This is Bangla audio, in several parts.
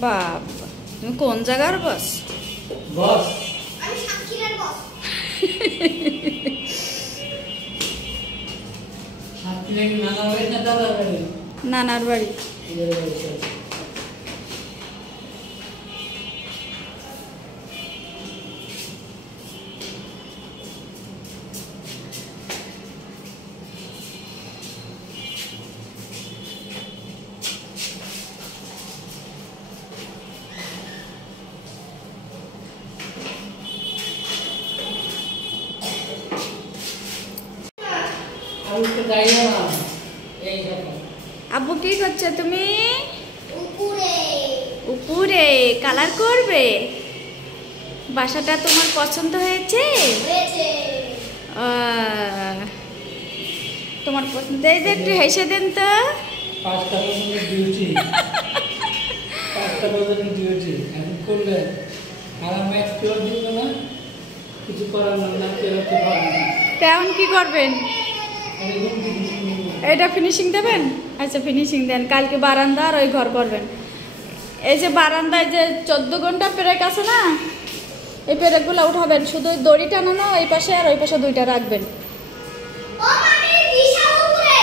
বাবা তুমি কোন জায়গার বস? বস আমি সাক্ষীরার বস। সাক্ষীরা কি নানা বাড়ি না দাদার বাড়ি? নানার বাড়ি। আব্বু কি করছো তুমি? উপরে উপরে কালার করবে? বাসাটা তোমার পছন্দ হয়েছে? হয়েছে। তোমার পছন্দ এই যে একটু হেসে দেন তো। 5টা পর্যন্ত ডিউটি, 5টা পর্যন্ত ডিউটি এখন করলে আর আমি একটু দিব না, কিছু করার না, কেউ পারবে না। তেমন কি করবেন? এটা ফিনিশিং দেবেন? আচ্ছা ফিনিশিং দেন, কালকে বারান্দা আর ওই ঘর করবেন। এই যে বারান্দায় যে 14 ঘন্টা পেরেক আছে না, এই পেরেকগুলো উঠাবেন, শুধু দড়ি টানানো এই পাশে আর ওই পাশে 2টা রাখবেন। ও মানে বিশাল উপরে।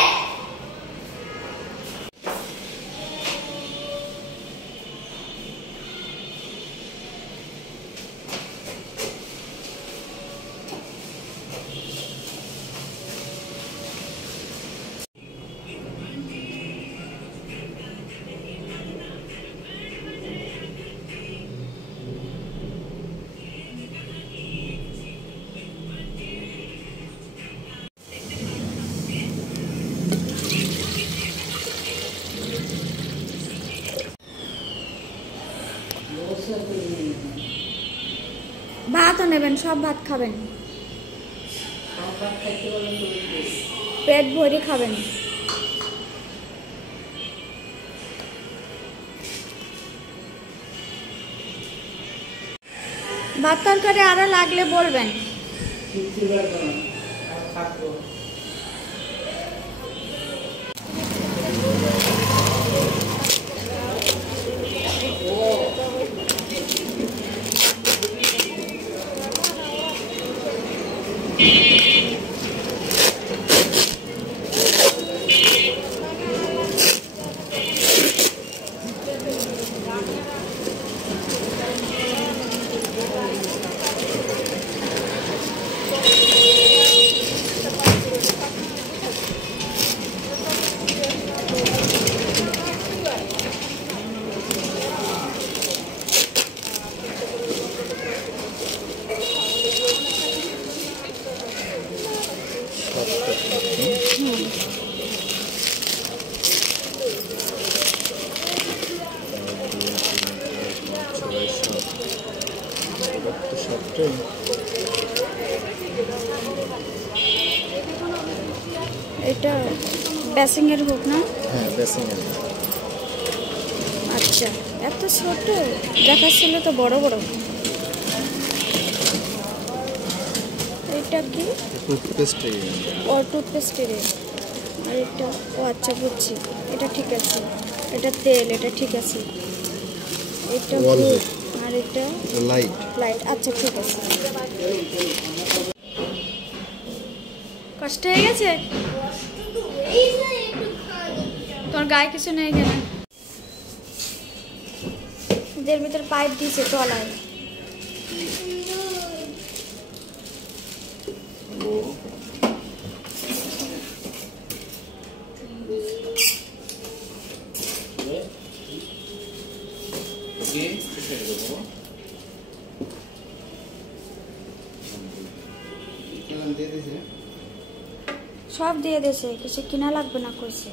ভাতও নেবেন, সব ভাত খাবেন, পেট ভরে খাবেন। ভাত তরকারি আরো লাগলে বলবেন। এটা বেসিং এর হোক না? হ্যাঁ বেসিং এর। আচ্ছা এত ছোট দেখাচ্ছিল তো বড় বড়। এটা কি? টুথপেস্ট। ও টুথপেস্টের। আর এটা ও আচ্ছা বুঝছি, এটা ঠিক আছে। এটা তেল, এটা ঠিক আছে। এটা ওয়ালভেট আর এটা লাইট। লাইট আচ্ছা ঠিক আছে। কষ্ট হয়ে গেছে? তোর গায়ে কিছু নেই কেন? এদের ভিতর পাইপ দিয়েছে তলায়। সব দিয়ে দিয়েছে, কিছু কিনা লাগবে না কইছে।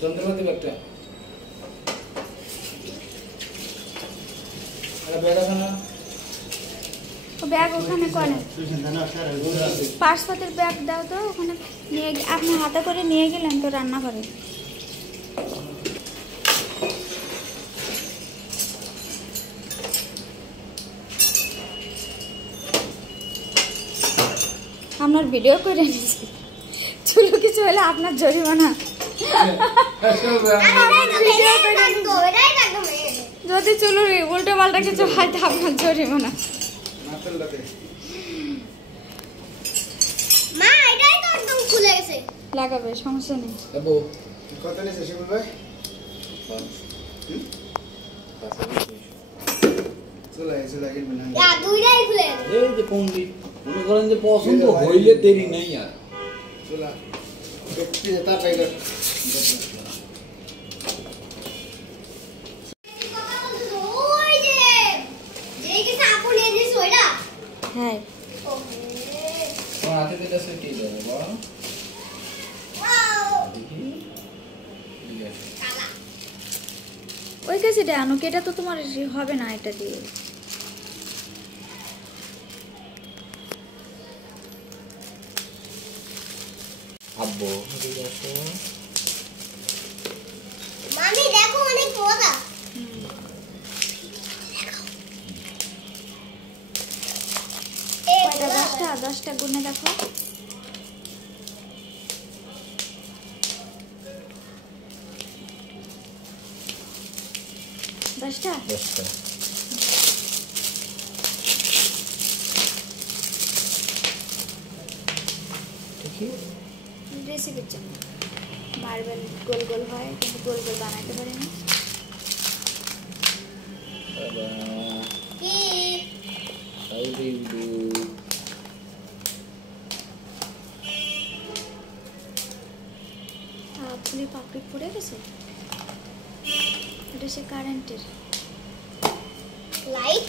যন্ত্রপাতি একটা ব্যাগ আছে না? ব্যাগ ওখানে করে পার্সপাতের ব্যাগ দাও তো, ওখানে নিয়ে আপনি হাতে করে নিয়ে গেলেন তো রান্না করে। আপনার ভিডিও করে নিয়েছি চুলো কিছু হলে আপনার জরিমানা যদি চুলো উল্টো পাল্টা কিছু হয় তো আপনার জরিমানা মা এটাই তো একদম খুলে গেছে লাগাবে সমস্যা নেই কত নিয়েছে শিমুল ভাই? চলে গেল না। দুইটাই খুলে গেছে এই যে কোনটি মনে করেন যে পছন্দ হইলে দেরি নাই আর চলা একটু যেটা পাইলো ওই যে যেই কি সাপু নিয়ে দিস ওইটা হ্যাঁ তোমার হাতে দিতে সেটি দেবো বাবা ওয়াও দেখি ঠিক আছে কালা ওই কাছে আনুক এটা তো তোমার হবে না এটা দিয়ে আব্বু ঠিক আছে মামি দেখো অনেক মজা কয়টা 10টা গুনে দেখো দশটা 10টা দেখি রেসিপির জন্য মার্বেল গোল গোল হয় কিন্তু গোল গোল বানাতে পারি না বাবা কি how do you do ফুলি পাপড়ি পড়ে গেছে এটা সে কারেন্টের লাইট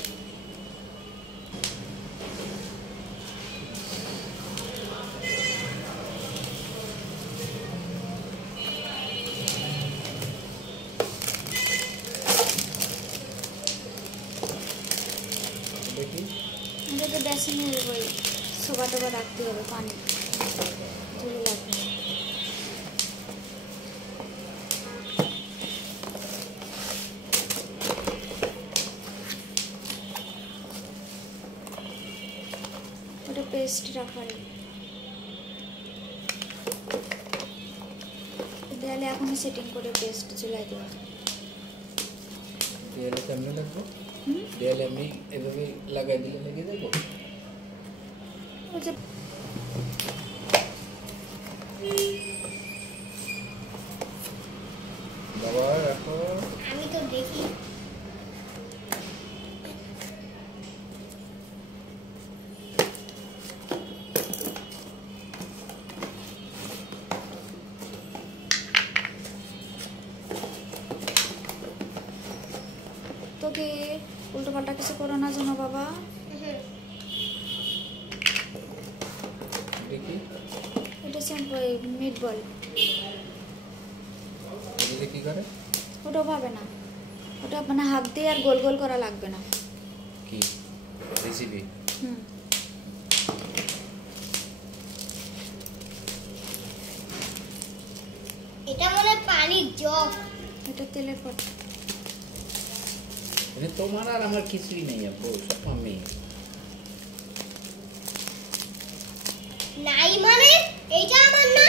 দেখি এটাতে বেসিনের ওই সোবা টোবা রাখতে হবে পানি ধুলে লাগবে ওটা পেস্ট রাখার দেয়ালে এখনই সেটিং করে পেস্ট চুলাই দেওয়া দেয়ালে কেমনি লাগবো হুম দেয়ালে আমি এভাবে লাগাই দিলে লেগে যাবো ওই যে বাবা রাখো আমি তো দেখি তোকে উল্টো পাল্টা কিছু করো না যেন বাবা দেখি এটা শ্যাম্পু মিট বল এটা কি করে ওটাও পাবে না ওটা মানে হাত দিয়ে আর গোল গোল করা লাগবে না কি রেসিপি হুম এটা মনে হয় পানির জগ এটা তেলের পট মানে তোমার আর আমার কিছুই নেই আপু সব আমি নাই মানে এইটা আমার না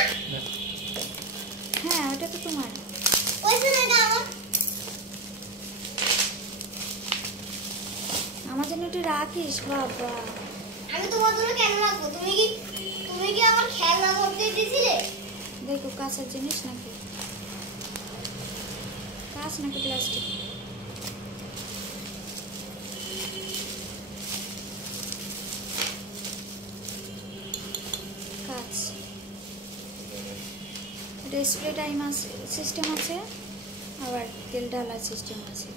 হ্যাঁ ওটা তো তোমার ওই শুনে আমার আমার জন্য একটু রাখিস বাবা আমি তোমার জন্য কেন রাখবো তুমি কি আমার খেলনা ধরতে দিয়েছিলে দেখো কাঁচের জিনিস নাকি কাঁচ নাকি প্লাস্টিক কাঁচ এটা স্প্রে টাইম আছে সিস্টেম আছে আবার তেল ঢালার সিস্টেম আছে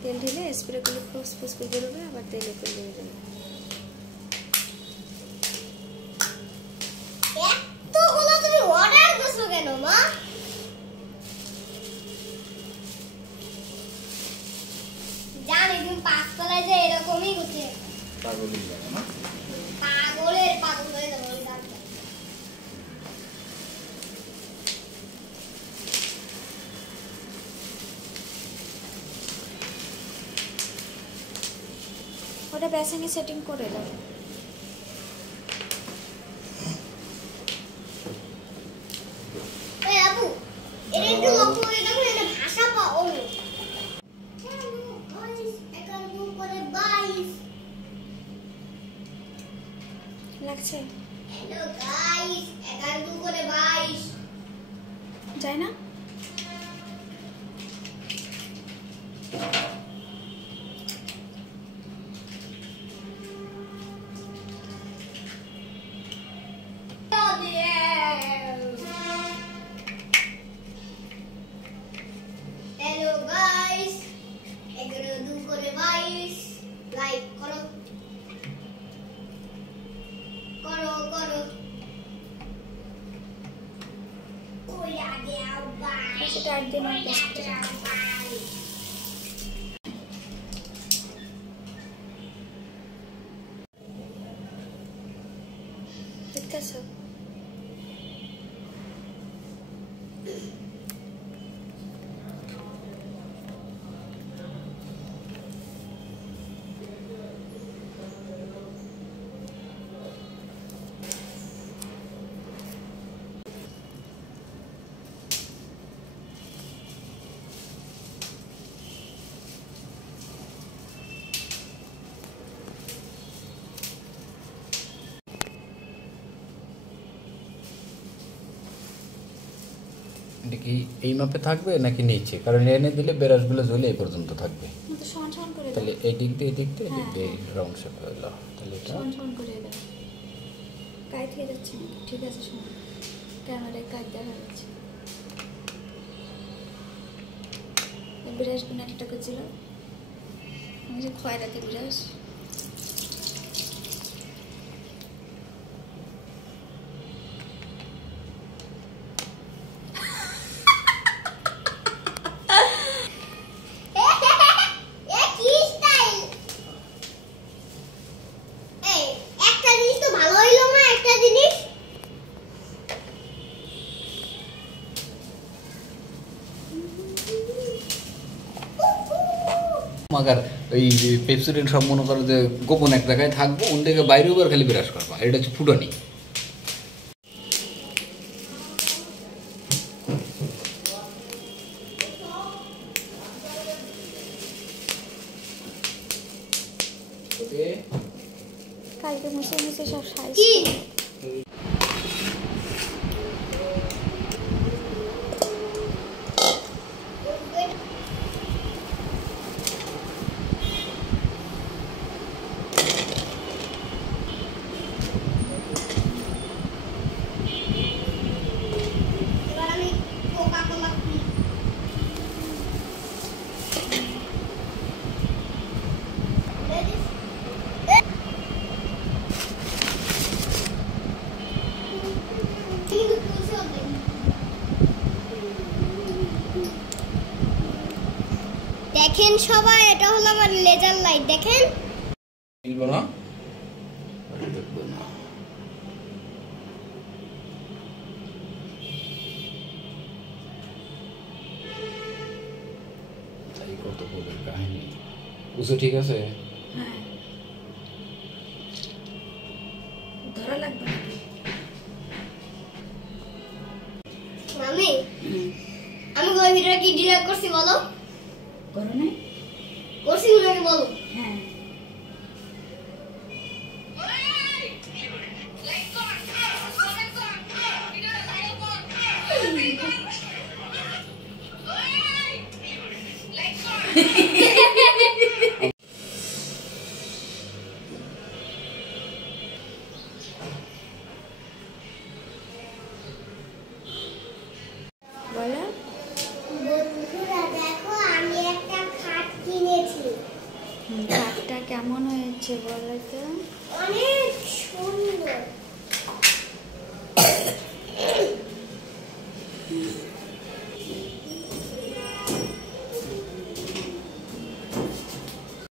তেল ঢেলে স্প্রে করলে ফুস ফুস করে বেরোবে আবার তেলে করলে বেরোবে এতগুলো তুমি অর্ডার করছো কেন মা জানি তুমি পাঁচতলায় যে এরকমই করতে পাগলই লাগে না পাগল হয়ে যাবো ওই গানটা। ওটা বেসিনে সেটিং করে দাও লাগছে হ্যালো গাইস 11 2 করে 22 যায় না হ্যালো গাইস 11 2 করে 22 লাইক করো করো করো ওই আগে আবার সেটা একদিন দেখতেছ এটা কি এই মাপে থাকবে নাকি নিচে? কারণ এনে দিলে ব্রাশগুলো ঝুলে এই পর্যন্ত থাকবে। তো সমান সমান করে দাও তাহলে এই দিক দিয়ে এদিক দিয়ে রাউন্ড শেপ হলো। তাহলে এটা সমান সমান করে দাও গায়ে থেকে যাচ্ছে না ঠিক আছে শোনো ক্যামেরায় কাজ দেখা যাচ্ছে বিরাজগুলো একটা করছিল আমি যে খয়রাতে বিরাজ এ কি স্টাইল এই একটা জিনিস তো ভালো হইলো না একটা জিনিস মাগার ওই পেপসিডেন্ট সব মনে করো যে গোপন এক জায়গায় থাকবো, ওন থেকে বাইরেও আর খালি বিরাজ করবা। এটা হচ্ছে ফুটানি। কালকে মুছে মুছে সব সাইজ কি এবার আমি কোকা কোলা দেখেন সবাই এটা হলো আমার লেজার লাইট দেখেন মিলবো না, দেখবো না। তাই কত বড় কাহিনী। বুঝছো ঠিক আছে? হ্যাঁ ধরা লাগবে নাকি মামি আমি ওই ভিডিওটা কি ডিলিট করছি বলো করো না করছি নাকি বলো হ্যাঁ